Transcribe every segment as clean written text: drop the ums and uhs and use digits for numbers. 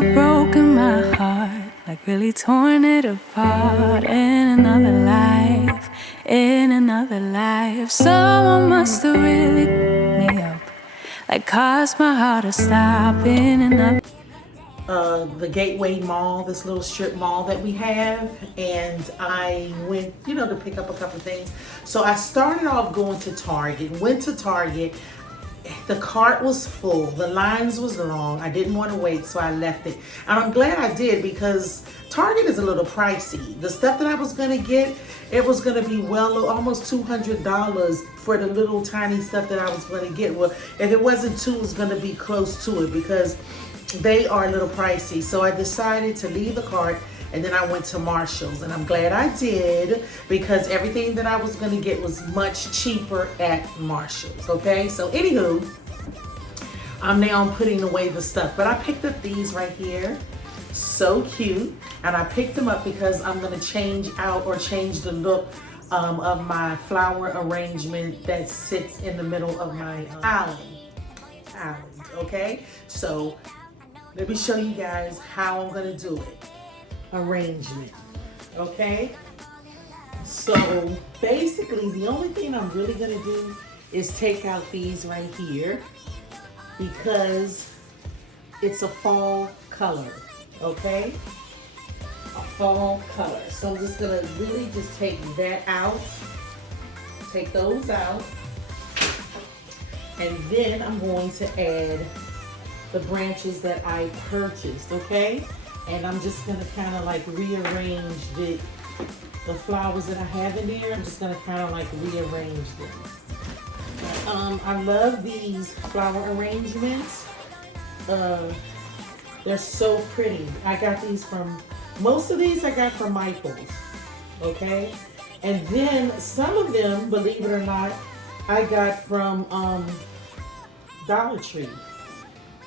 have broken my heart, like really torn it apart. In another life, in another life, someone must have really picked me up, like caused my heart to stop in another. The Gateway Mall, this little strip mall that we have, and I went, you know, to pick up a couple of things. So I started off going to Target, went to Target. The cart was full, the lines was long. I didn't want to wait, so I left it. And I'm glad I did, because Target is a little pricey. The stuff that I was gonna get, it was gonna be almost $200 for the little tiny stuff that I was gonna get. Well, if it wasn't two, it was gonna be close to it, because they are a little pricey. So I decided to leave the cart, and then I went to Marshall's, and I'm glad I did, because everything that I was going to get was much cheaper at Marshall's. Okay, so anywho, I'm now putting away the stuff, but I picked up these right here, so cute, and I picked them up because I'm going to change the look of my flower arrangement that sits in the middle of my island. Okay, so let me show you guys how I'm going to do it. Arrangement. Okay, so basically the only thing I'm really going to do is take out these right here, because it's a fall color. Okay, a fall color. So I'm just going to really just take that out, take those out, and then I'm going to add the branches that I purchased. Okay, and I'm just gonna kind of like rearrange the flowers that I have in there. I'm just gonna kind of like rearrange them. I love these flower arrangements. They're so pretty. I got these most of these I got from Michael's. Okay, and then some of them, believe it or not, I got from Dollar Tree.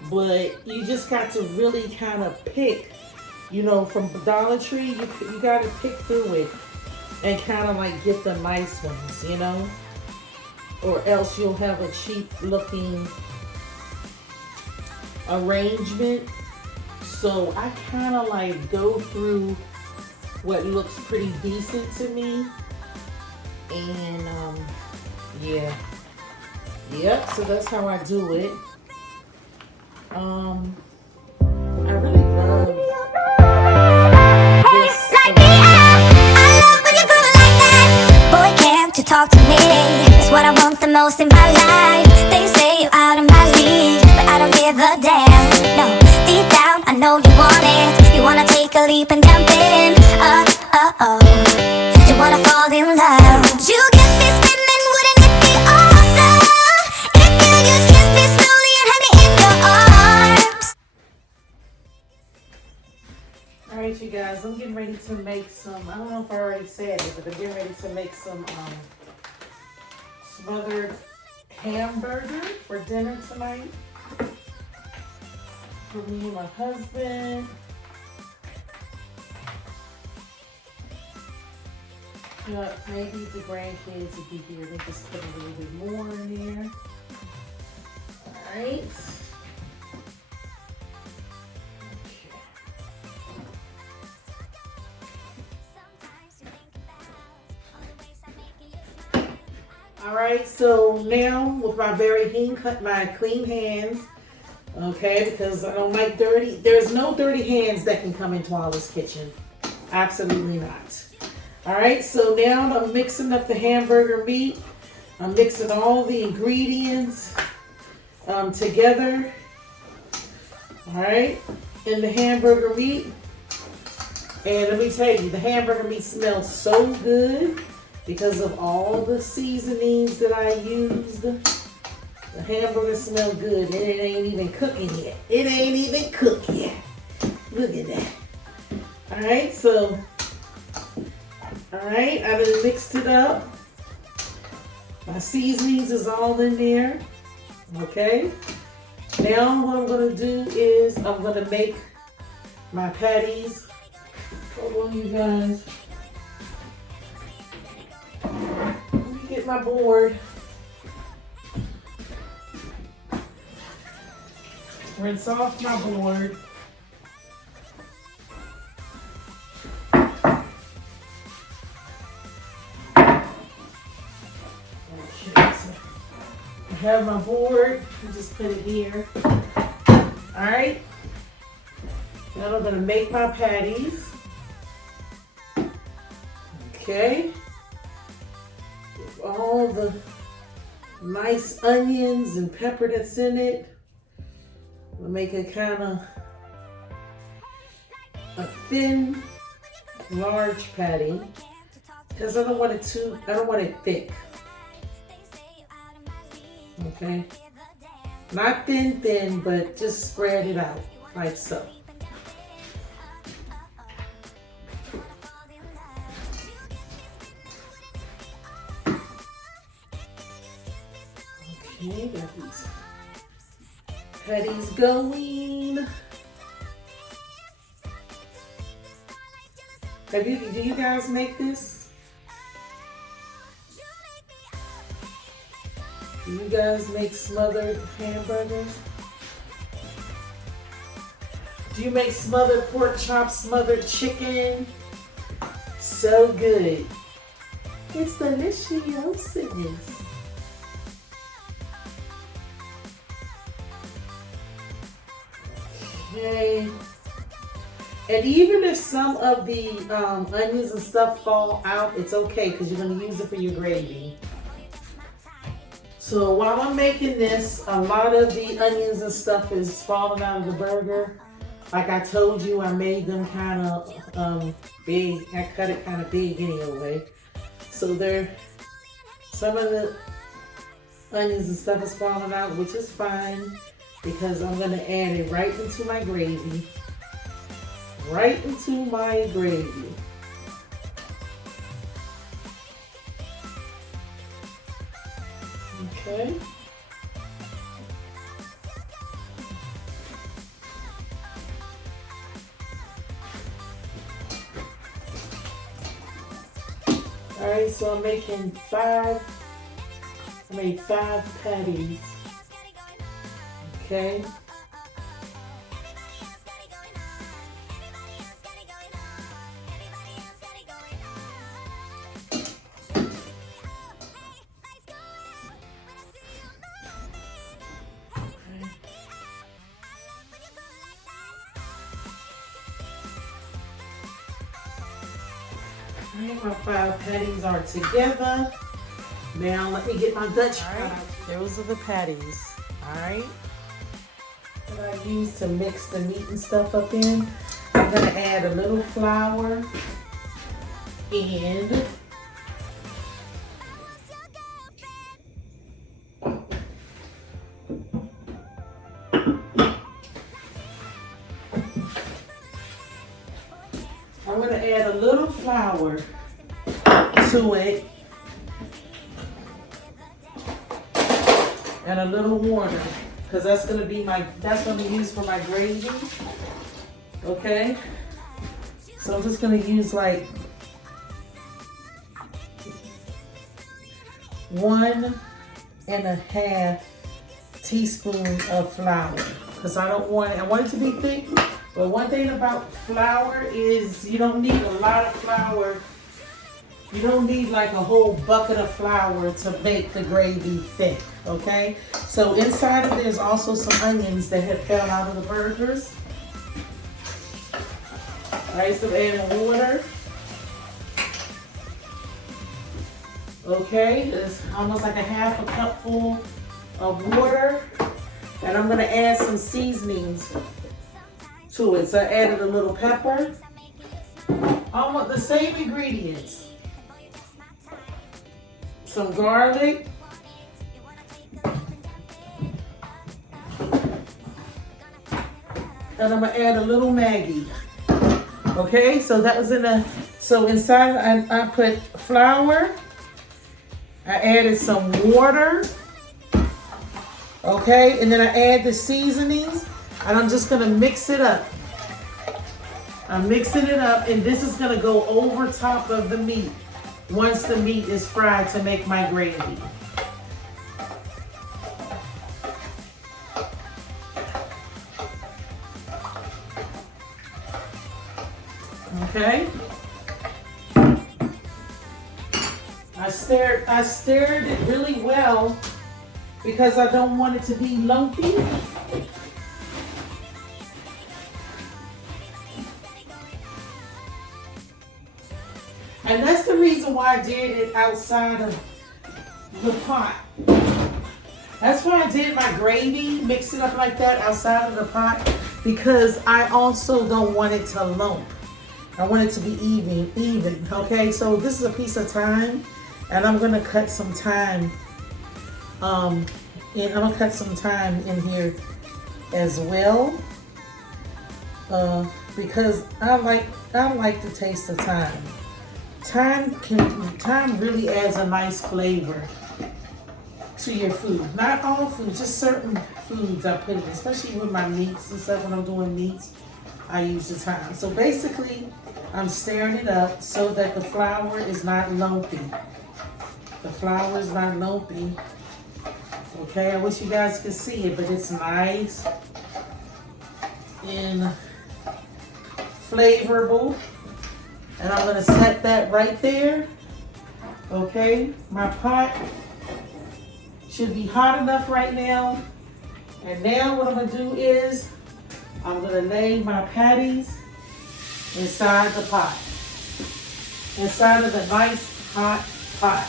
But you just got to really kind of pick, you know, from Dollar Tree, you got to pick through it and kind of like get the nice ones, you know, or else you'll have a cheap looking arrangement. So I kind of like go through what looks pretty decent to me, and yep, so that's how I do it. I really love this. Like me, I love when you groove like that. Boy, can't you talk to me? It's what I want the most in my life. They say you're out of my league, but I don't give a damn. No, deep down, I know you want it. You wanna take a leap and jump in. You wanna fall in love. Would you get me spinning? Wouldn't it be awesome if you just kiss me slowly and have me in your arms? Alright, you guys, I'm getting ready to make some, I don't know if I already said it, but I'm getting ready to make some smothered hamburger for dinner tonight for me and my husband. You know, maybe the grandkids will be here. They just put a little bit more in there. Alright. Alright, so now with my my clean hands, okay, because I don't like dirty, there's no dirty hands that can come into Twala's kitchen. Absolutely not. Alright, so now I'm mixing up the hamburger meat. I'm mixing all the ingredients together. Alright, in the hamburger meat. And let me tell you, the hamburger meat smells so good because of all the seasonings that I used. The hamburger smells good, and it ain't even cooking yet. It ain't even cooked yet. Look at that. Alright, so, alright, I done mixed it up. My seasonings is all in there. Okay. Now what I'm going to do is I'm going to make my patties. Hold on, you guys. Let me get my board. Rinse off my board. have my board. I just put it here. All right. Now I'm gonna make my patties. Okay. With all the nice onions and pepper that's in it. We'll make it kind of a thin, large patty. Because I don't want it thick. Okay. Not thin, but just spread it out like so. Okay, got these patties going. Do you guys make this? Do you guys make smothered hamburgers? Do you make smothered pork chops, smothered chicken? So good. It's delicious. Okay. And even if some of the onions and stuff fall out, it's okay because you're going to use it for your gravy. So while I'm making this, a lot of the onions and stuff is falling out of the burger. Like I told you, I made them kind of big. I cut it kind of big anyway. So some of the onions and stuff is falling out, which is fine because I'm going to add it right into my gravy. Right into my gravy. Okay. All right, so I made 5 patties. Okay. Alright, my 5 patties are together. Now let me get my Dutch fries. Those are the patties. Alright. That I use to mix the meat and stuff up in. I'm gonna add a little flour and I'm going to add a little flour to it and a little water because that's going to be used for my gravy. Okay? So I'm just going to use like 1.5 teaspoons of flour because I want it to be thick. But one thing about flour is you don't need a lot of flour. You don't need like a whole bucket of flour to make the gravy thick, okay? So inside of there's also some onions that have fell out of the burgers. All right, so adding water. Okay, it's almost like a half a cupful of water. And I'm gonna add some seasonings to it. So I added a little pepper. Almost the same ingredients. Some garlic. And I'm gonna add a little Maggi. Okay, so that was so inside I put flour. I added some water. Okay, and then I add the seasonings. And I'm just gonna mix it up. I'm mixing it up, and this is gonna go over top of the meat once the meat is fried to make my gravy. Okay. I stirred it really well because I don't want it to be lumpy. And that's the reason why I did it outside of the pot. That's why I did my gravy, mix it up like that outside of the pot, because I also don't want it to lump. I want it to be even, okay? So this is a piece of thyme, and I'm gonna cut some thyme. I'm gonna cut some thyme in here as well, because I like the taste of thyme. Thyme really adds a nice flavor to your food. Not all food, just certain foods I put in, especially with my meats and stuff. When I'm doing meats, I use the thyme. So basically, I'm stirring it up so that the flour is not lumpy. The flour is not lumpy. Okay, I wish you guys could see it, but it's nice and flavorful. And I'm gonna set that right there. Okay, my pot should be hot enough right now. And now what I'm gonna do is I'm gonna lay my patties inside the pot. Inside of the nice hot pot.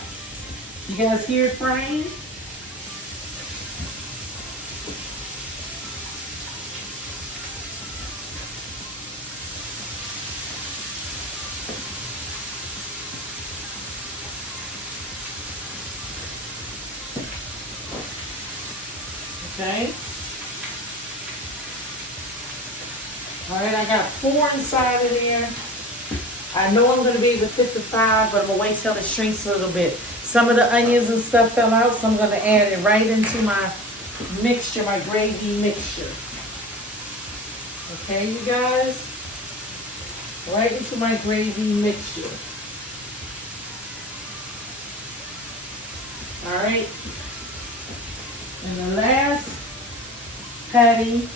You guys hear it frying? Okay. All right, I got 4 inside of there. I know I'm going to be able to fit the 5, but I'm going to wait till it shrinks a little bit. Some of the onions and stuff fell out, so I'm going to add it right into my mixture, my gravy mixture. Okay, you guys? Right into my gravy mixture. All right. And the last patty,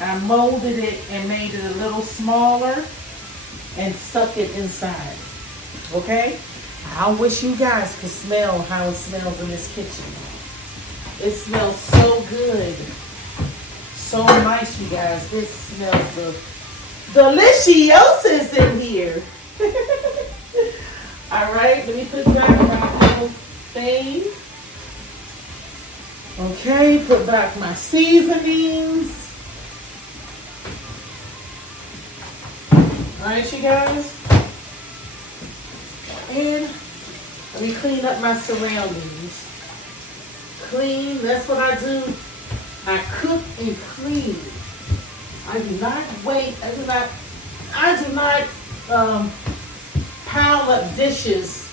I molded it and made it a little smaller and stuck it inside. Okay? I wish you guys could smell how it smells in this kitchen. It smells so good. So nice, you guys. This smells of deliciosis in here. All right, let me put back my little thing. Okay, put back my seasonings. All right, you guys. And let me clean up my surroundings. Clean, that's what I do. I cook and clean. I do not wait. I do not pile up dishes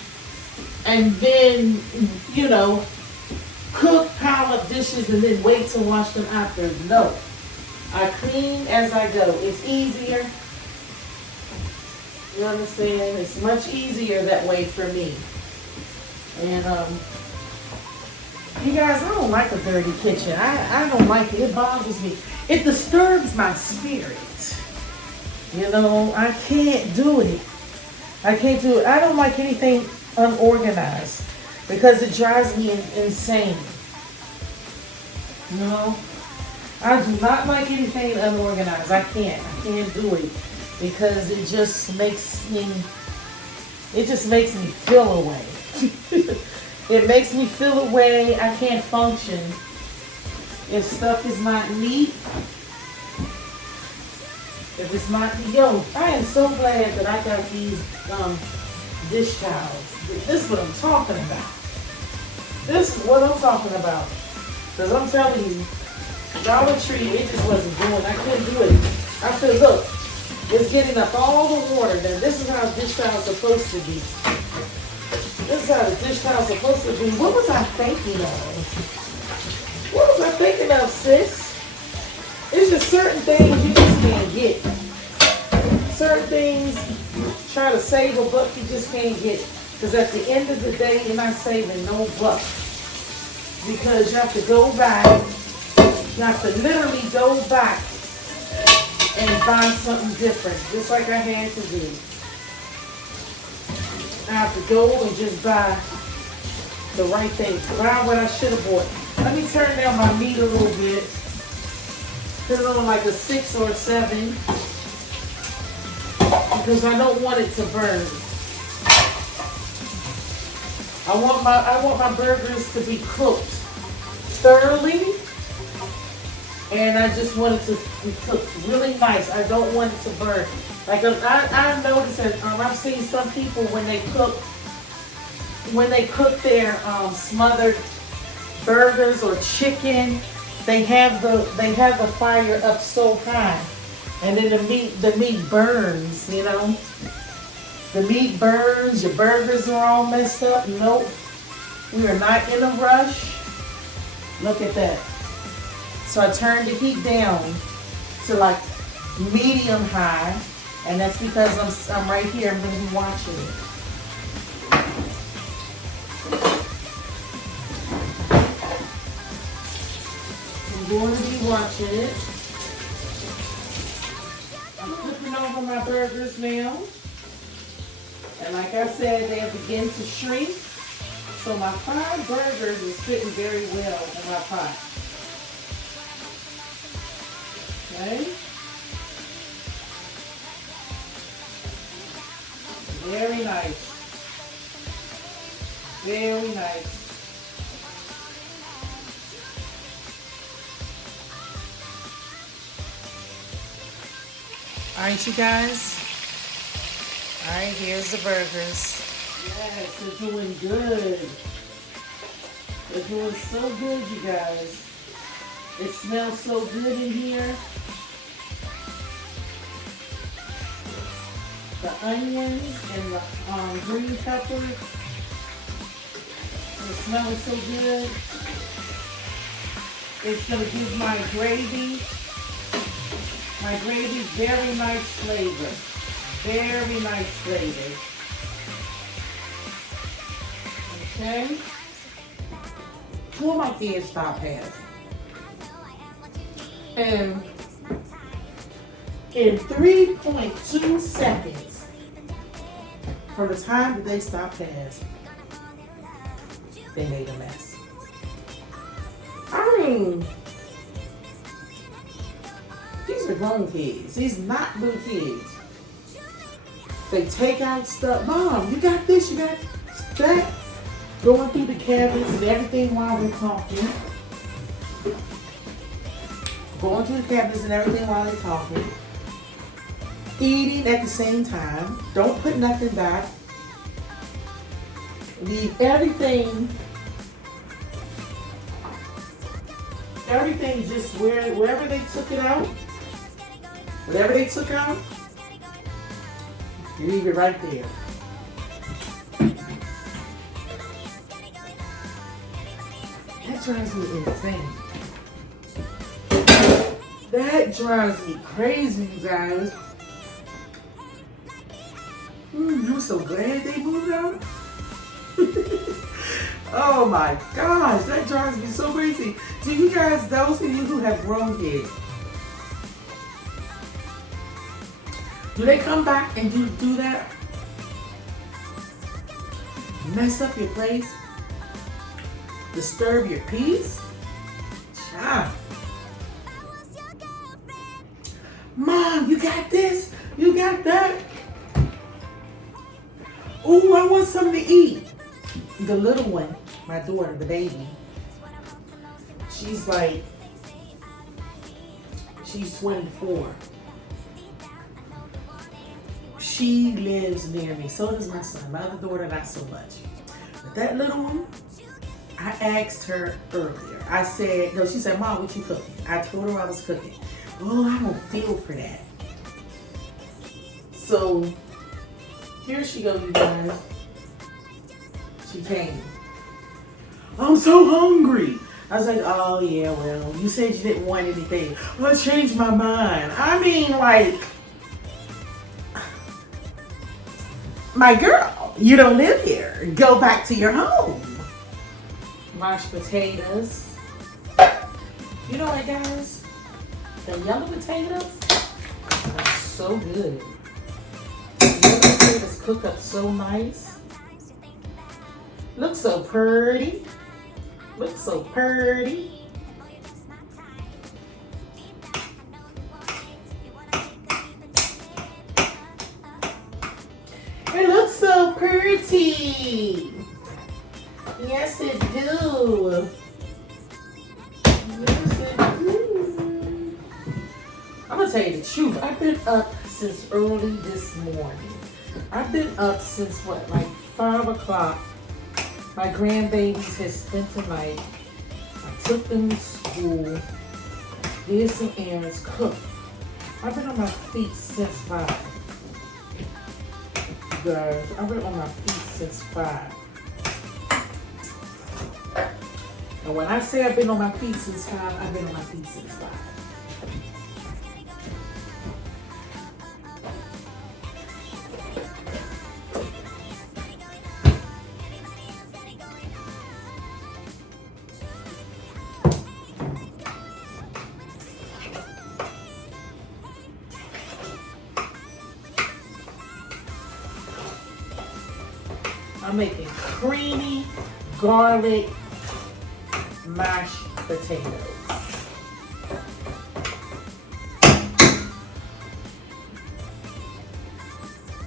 and then, you know, cook, pile up dishes, and then wait to wash them after. No. I clean as I go. It's easier. You understand? It's much easier that way for me. And, you guys, I don't like a dirty kitchen. I don't like it. It bothers me. It disturbs my spirit. You know, I can't do it. I can't do it. I don't like anything unorganized because it drives me insane. You know, I do not like anything unorganized. I can't do it because it just makes me feel away. It makes me feel away. I can't function if stuff is not neat. If it's not, yo, I am so glad that I got these dish towels. This is what I'm talking about. This is what I'm talking about. Because I'm telling you, Dollar Tree, it just wasn't doing. I couldn't do it. I said, look, it's getting up all the water. Now, this is how dish towels are supposed to be. This is how the dish towel's supposed to be. What was I thinking of? What was I thinking of, sis? It's just certain things you just can't get. Certain things, try to save a buck, you just can't get. Because at the end of the day, you're not saving no buck. Because you have to go back. You have to literally go back and buy something different. Just like I had to do. I have to go and just buy the right thing. Buy what I should have bought. Let me turn down my meat a little bit. Put it on like a 6 or a 7 because I don't want it to burn. I want my burgers to be cooked thoroughly, and I just want it to be cooked really nice. I don't want it to burn. Like I noticed that I've seen some people when they cook their smothered burgers or chicken, they have the fire up so high, and then the meat burns. You know. The meat burns, your burgers are all messed up. Nope, we are not in a rush. Look at that. So I turned the heat down to like medium high, and that's because I'm right here. I'm going to be watching it. I'm going to be watching it. I'm flipping over my burgers now. And like I said, they begin to shrink. So my fried burgers is fitting very well in my pot. Okay. Very nice. Very nice. All right, you guys. All right, here's the burgers. Yes, they're doing good. They're doing so good, you guys. It smells so good in here. The onions and the green peppers. It smells so good. It's going to give my gravy very nice flavor. Very nice flavor. Okay. 2 of my kids stopped passing. And in 3.2 seconds from the time that they stopped passing, they made a mess. I mean, these are grown kids. These not little kids. They take out stuff. Mom, you got this, you got that. Going through the cabinets and everything while they're talking. Going through the cabinets and everything while they're talking. Eating at the same time. Don't put nothing back. Leave everything just wherever they took it out. Whatever they took out, you leave it right there. That drives me insane. That drives me crazy, you guys. I'm so glad they moved out. Oh my gosh, that drives me so crazy. Do you guys, those of you who have grown kids, do they come back and do that? Mess up your place? Disturb your peace? Child. Mom, you got this? You got that? Ooh, I want something to eat. The little one, my daughter, the baby, she's 24. She lives near me. So does my son. My other daughter, not so much. But that little one, I asked her earlier. I said, no, she said, Mom, what you cooking? I told her I was cooking. Oh, I don't feel for that. So, here she goes, you guys. She came. I'm so hungry. I was like, oh, yeah, well, you said you didn't want anything. Well, I changed my mind. I mean, like, my girl, you don't live here. Go back to your home. Mashed potatoes. You know what, guys? The yellow potatoes are so good. The yellow potatoes cook up so nice. Look so pretty. Looks so pretty. It looks so pretty. Yes, it do. Yes, it do. I'm gonna tell you the truth. I've been up since early this morning. I've been up since what, like 5 o'clock. My grandbabies had spent the night. I took them to school, did some errands, cooked. I've been on my feet since 5. Guys, I've been on my feet since 5. And when I say I've been on my feet since 5, I've been on my feet since 5. I'm making creamy garlic mashed potatoes.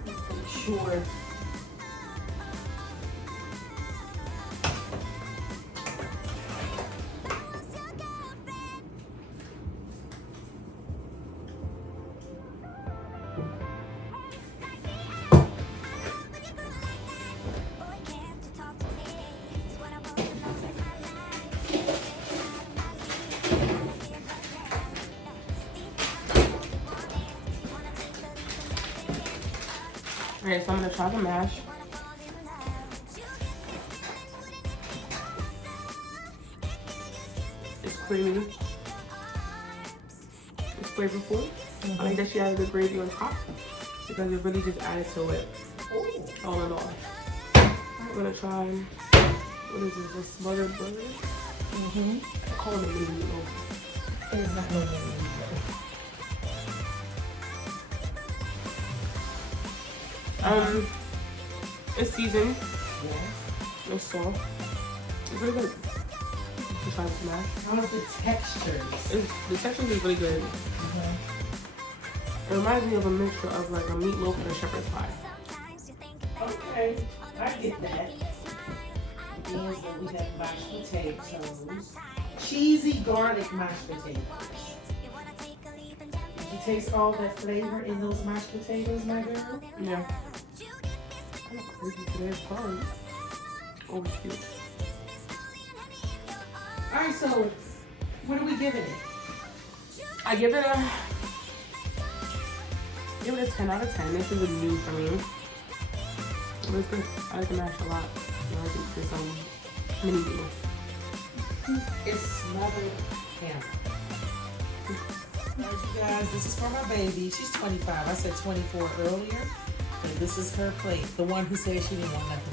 Make sure Okay, so I'm gonna try the mash. It's creamy. It's flavorful. I like that she added the gravy on top because it really just added to it. All in all. I'm gonna try, what is this, a smothered burger? I call it a mini meatloaf. it is not no meat. It's seasoned. Yes. It's soft. It's really good. You try the mash. How's the textures? The texture is really good. It reminds me of a mixture of like a meatloaf and a shepherd's pie. Okay, I get that. Means that we have mashed potatoes. Cheesy garlic mashed potatoes. Did you taste all that flavor in those mashed potatoes, my girl? Yeah. I'm crazy today. It's hard. Oh, it's cute. Alright, so what are we giving it? I give it a 10 out of 10. This is a new for me. But it's good. I like the mash a lot. I like this mini meal. It's smothered ham. Alright, you guys, this is for my baby. She's 25. I said 24 earlier. And this is her plate. The one who said she didn't want nothing